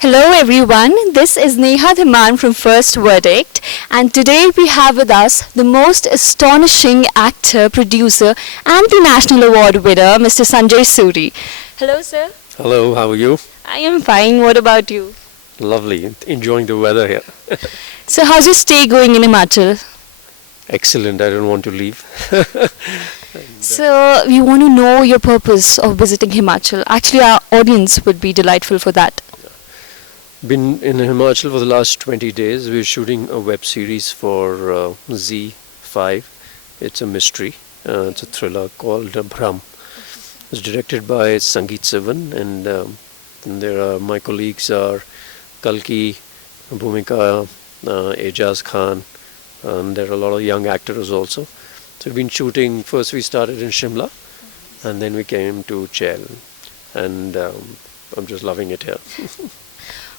Hello everyone, this is Neha Dhiman from First Verdict, and today we have with us the most astonishing actor, producer and the National Award winner, Mr. Sanjay Suri. Hello sir. Hello, how are you? I am fine, what about you? Lovely, enjoying the weather here. So how's your stay going in Himachal? Excellent, I don't want to leave. So we want to know your purpose of visiting Himachal. Actually our audience would be delightful for that. Been in Himachal for the last 20 days. We're shooting a web series for Z5. It's a mystery. It's a thriller called Bhram. It's directed by Sangeet Sivan, and there are my colleagues are Kalki, Bhumika, Ejaz Khan, and there are a lot of young actors also. So we've been shooting. First we started in Shimla, and then we came to Chel, and I'm just loving it here.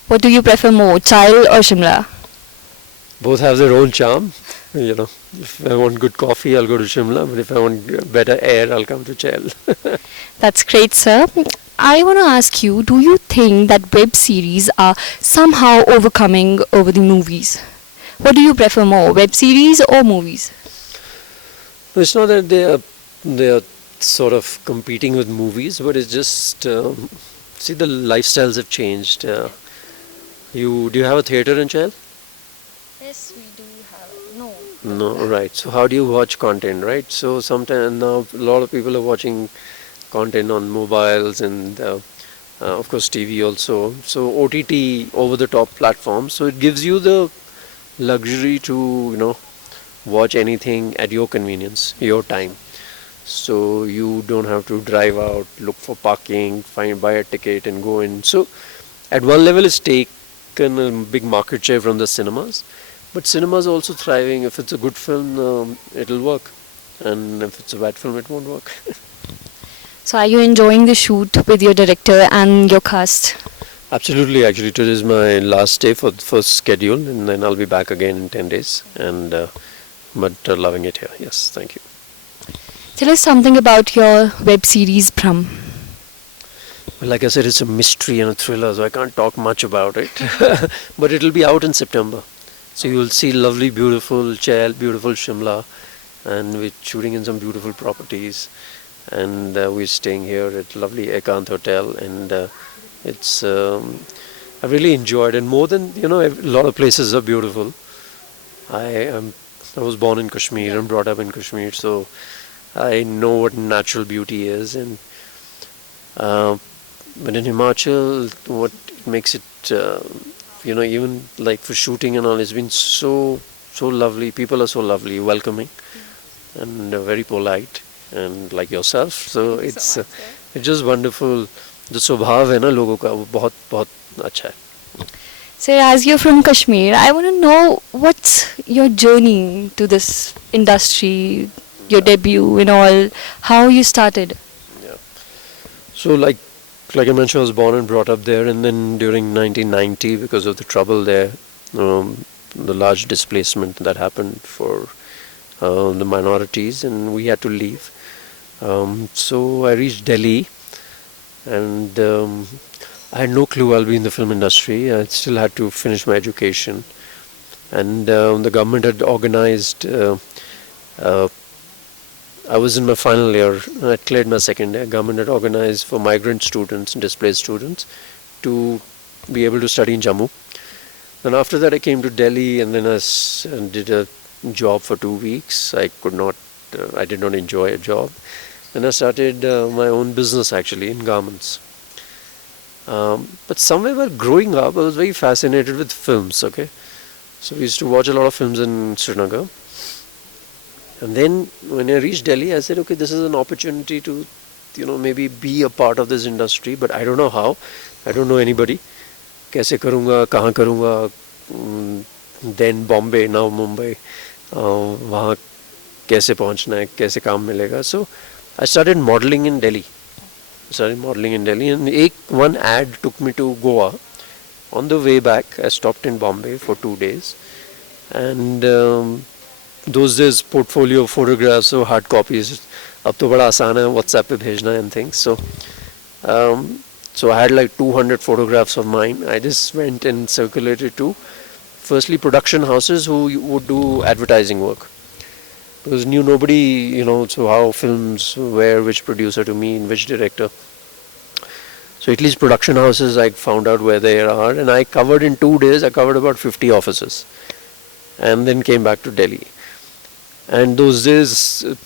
What do you prefer more, Chile or Shimla? Both have their own charm. If I want good coffee, I'll go to Shimla, but if I want better air, I'll come to Chel. That's great, sir. I want to ask you, do you think that web series are somehow overcoming over the movies? What do you prefer more, web series or movies? It's not that they are sort of competing with movies, but it's just see, the lifestyles have changed. Do you have a theater in Chel? Yes, we do have. No. No, right. So how do you watch content, right? So sometimes now a lot of people are watching content on mobiles and of course TV also. So OTT, over the top platforms. So it gives you the luxury to watch anything at your convenience, your time. So you don't have to drive out, look for parking, buy a ticket and go in. So at one level it's taken a big market share from the cinemas, but cinemas are also thriving. If it's a good film, it'll work, and if it's a bad film, it won't work. So are you enjoying the shoot with your director and your cast? Absolutely, actually today is my last day for the first schedule, and then I'll be back again in 10 days, and but loving it here. Yes, thank you. Tell us something about your web series Bhram. Well, like I said, it's a mystery and a thriller, so I can't talk much about it. But it'll be out in September. So you'll see lovely, beautiful Chel, beautiful Shimla, and we're shooting in some beautiful properties. And we're staying here at lovely Ekant Hotel, and it's I really enjoyed it. And more than a lot of places are beautiful. I was born in Kashmir and brought up in Kashmir, so I know what natural beauty is, and but in Himachal, what makes it, even like for shooting and all, it's been so lovely. People are so lovely, welcoming, and very polite, and like yourself. So it's just wonderful. जो स्वभाव है ना लोगों का वो बहुत बहुत अच्छा है. So as you're from Kashmir, I want to know what's your journey to this industry, your debut and all, how you started. Yeah. So like I mentioned, I was born and brought up there, and then during 1990, because of the trouble there, the large displacement that happened for the minorities, and we had to leave. So I reached Delhi, and I had no clue I'll be in the film industry. I still had to finish my education, and the government had organized. I was in my final year. I cleared my second year. Government had organized for migrant students, displaced students, to be able to study in Jammu. Then after that, I came to Delhi, and then I did a job for 2 weeks. I did not enjoy a job. Then I started my own business actually in garments. But somewhere while growing up, I was very fascinated with films. Okay, so we used to watch a lot of films in Srinagar. And then when I reached Delhi, I said, okay, this is an opportunity to, maybe be a part of this industry, but I don't know how. I don't know anybody. कैसे करूँगा, कहाँ करूँगा, then Bombay, now Mumbai, वहाँ कैसे पहुँचना है, कैसे काम मिलेगा. So I started modeling in Delhi. And one ad took me to Goa. On the way back, I stopped in Bombay for 2 days, and those days portfolio photographs or hard copies अब तो बड़ा आसान है WhatsApp पे भेजना and things. So So I had like 200 photographs of mine. I just went and circulated to firstly production houses who would do advertising work. Because knew nobody, so how films, where, which producer to meet, which director. So at least production houses, I found out where they are, and I covered in 2 days. I covered about 50 offices, and then came back to Delhi. And those days,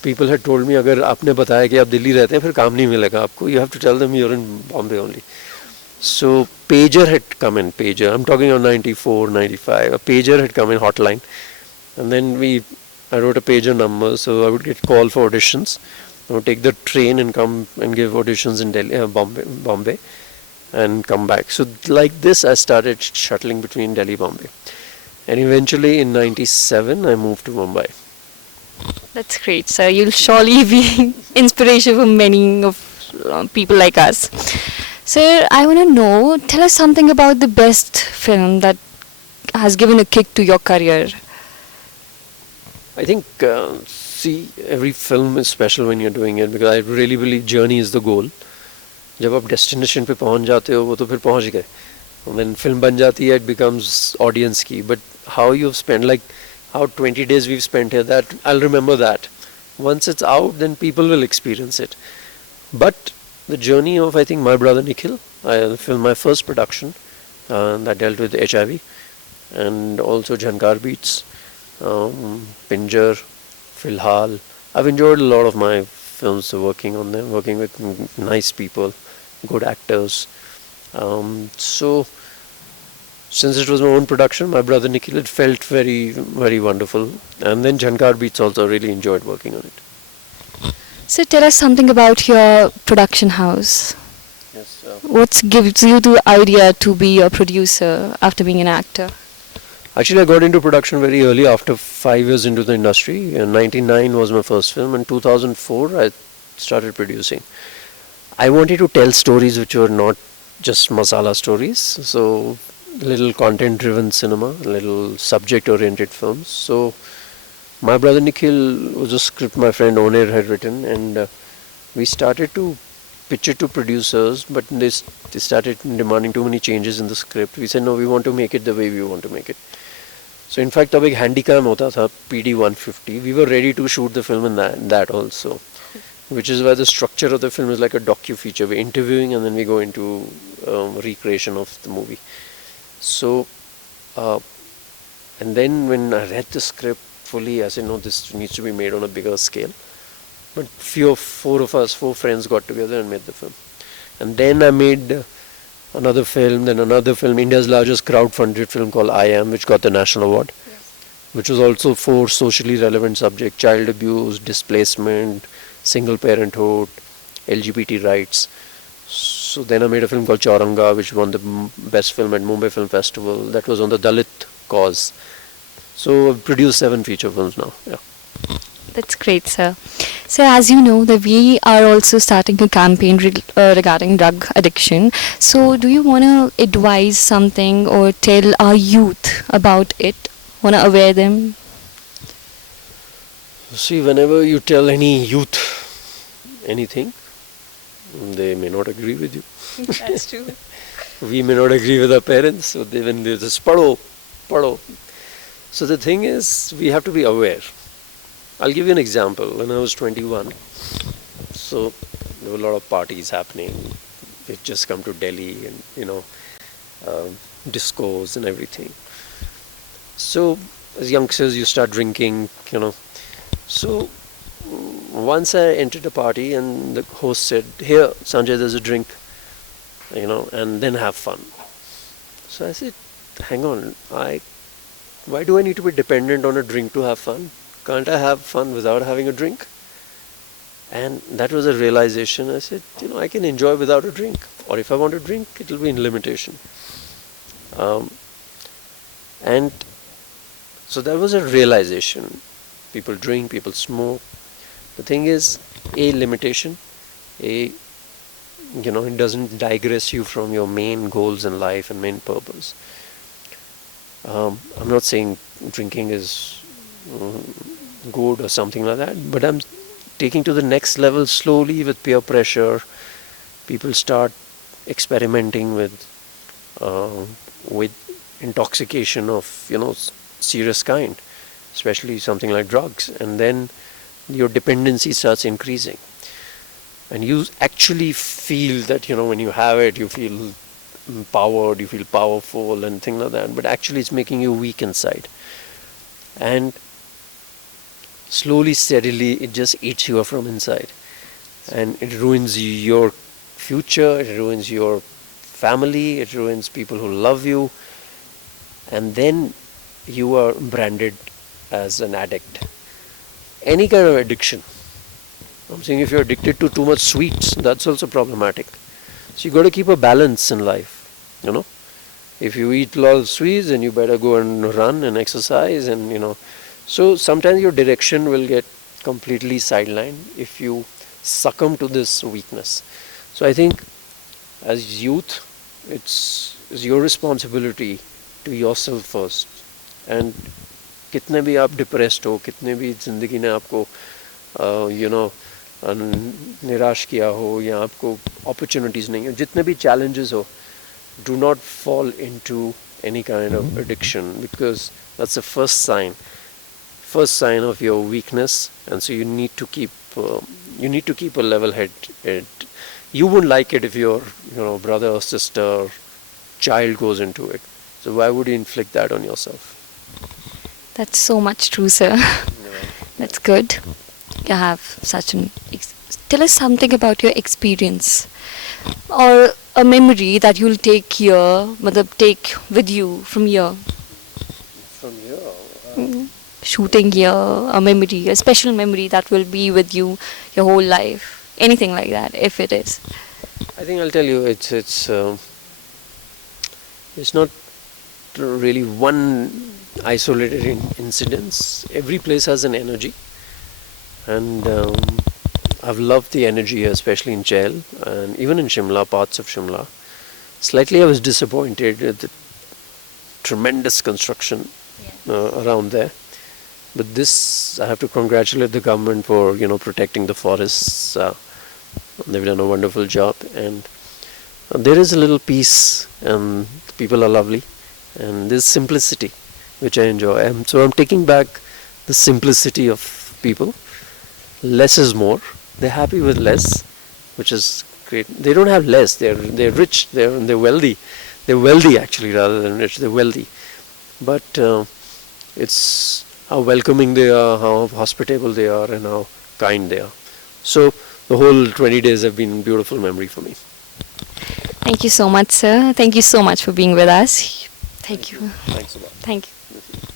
people had told me, अगर आपने बताया कि आप दिल्ली रहते हैं, फिर काम नहीं मिलेगा आपको. You have to tell them you're in Bombay only. So pager had come in. Pager. I'm talking of 94, 95. A pager had come in, hotline, and then I wrote a pager number, so I would get call for auditions. I would take the train and come and give auditions in Delhi, Bombay, and come back. So like this, I started shuttling between Delhi, Bombay, and eventually in '97, I moved to Mumbai. That's great, sir. You'll surely be inspiration for many of people like us. Sir, I want to know, tell us something about the best film that has given a kick to your career. I think, see, every film is special when you're doing it because I really believe journey is the goal. जब आप destination पे पहुंच जाते हो वो तो फिर पहुंच गए. And then film बन जाती है, it becomes audience की. But how you've spent, like how 20 days we've spent here, that I'll remember that. Once it's out, then people will experience it. But the journey of, I think, My Brother Nikhil, I filmed my first production that dealt with HIV, and also Jhankar Beats, Pinjar, Filhal. I've enjoyed a lot of my films working on them, working with nice people, good actors. So since it was my own production, My Brother Nikhil, it felt very, very wonderful. And then Jhankar Beats also, really enjoyed working on it. So tell us something about your production house. Yes. What gives you the idea to be a producer after being an actor? Actually, I got into production very early, after 5 years into the industry. In '99 was my first film. In 2004, I started producing. I wanted to tell stories which were not just masala stories. So, little content-driven cinema, little subject-oriented films. So, My Brother Nikhil was a script my friend Oner had written, and we started to pitch it to producers, but they started demanding too many changes in the script. We said, no, we want to make it the way we want to make it. So in fact, तब एक handycam होता था, PD 150. We were ready to shoot the film in that also, which is why the structure of the film is like a docu-feature. We're interviewing and then we go into recreation of the movie. So, and then when I read the script fully, I said, no, this needs to be made on a bigger scale. But four friends got together and made the film. And then I made another film, then another film, India's largest crowd-funded film called I Am, which got the National Award, which was also for socially relevant subjects: child abuse, displacement, single parenthood, LGBT rights. So then I made a film called Chauranga, which won the best film at Mumbai Film Festival. That was on the Dalit cause. So I've produced 7 feature films now. Yeah. That's great, sir. So as you know, that we are also starting a campaign regarding drug addiction. So do you want to advise something or tell our youth about it? Want to aware them? See, whenever you tell any youth anything, they may not agree with you. That's true. We may not agree with our parents, so when they just pado. So the thing is, we have to be aware. I'll give you an example. When I was 21, so there were a lot of parties happening. We'd just come to Delhi and, discos and everything. So as youngsters, you start drinking, So once I entered a party and the host said, here, Sanjay, there's a drink, and then have fun. So I said, hang on, why do I need to be dependent on a drink to have fun? Can't I have fun without having a drink? And that was a realization. I said, I can enjoy without a drink. Or if I want to drink, it will be in limitation. And so that was a realization. People drink, people smoke. The thing is, limitation. It doesn't digress you from your main goals in life and main purpose. I'm not saying drinking is good or something like that, but I'm taking to the next level slowly with peer pressure. People start experimenting with intoxication of serious kind, especially something like drugs, and then your dependency starts increasing, and you actually feel that when you have it, you feel empowered, you feel powerful, and things like that. But actually, it's making you weak inside, and slowly, steadily, it just eats you up from inside, and it ruins your future, it ruins your family, it ruins people who love you, and then you are branded as an addict. Any kind of addiction. I'm saying if you're addicted to too much sweets, that's also problematic. So you got to keep a balance in life. If you eat a lot of sweets, then you better go and run and exercise, and So sometimes your direction will get completely sidelined if you succumb to this weakness. So I think as youth, it's your responsibility to yourself first. And कितने भी आप depressed हो, कितने भी ज़िंदगी ने आपको निराश किया हो, या आपको opportunities नहीं हो, जितने भी challenges हो, do not fall into any kind of addiction, because that's the first sign of your weakness. And so you need to keep a level head. You wouldn't like it if your brother or sister or child goes into it. So why would you inflict that on yourself? That's so much true, sir. That's good. You have such an... Tell us something about your experience or a memory that you'll take here, take with you from here. From here? Shooting here, a memory, a special memory that will be with you your whole life. Anything like that, if it is. I think I'll tell you, it's not really one isolated incidents. Every place has an energy, and I've loved the energy here, especially in Jail and even in Shimla, parts of Shimla. Slightly I was disappointed at the tremendous construction around there. But this, I have to congratulate the government for protecting the forests. They've done a wonderful job, and there is a little peace, and the people are lovely, and there's simplicity, which I enjoy. So I'm taking back the simplicity of people. Less is more. They're happy with less, which is great. They don't have less. They're rich. They're wealthy. They're wealthy actually, rather than rich. They're wealthy. But it's how welcoming they are, how hospitable they are, and how kind they are. So the whole 20 days have been a beautiful memory for me. Thank you so much, sir. Thank you so much for being with us. Thank you. Thanks a lot. Thank you.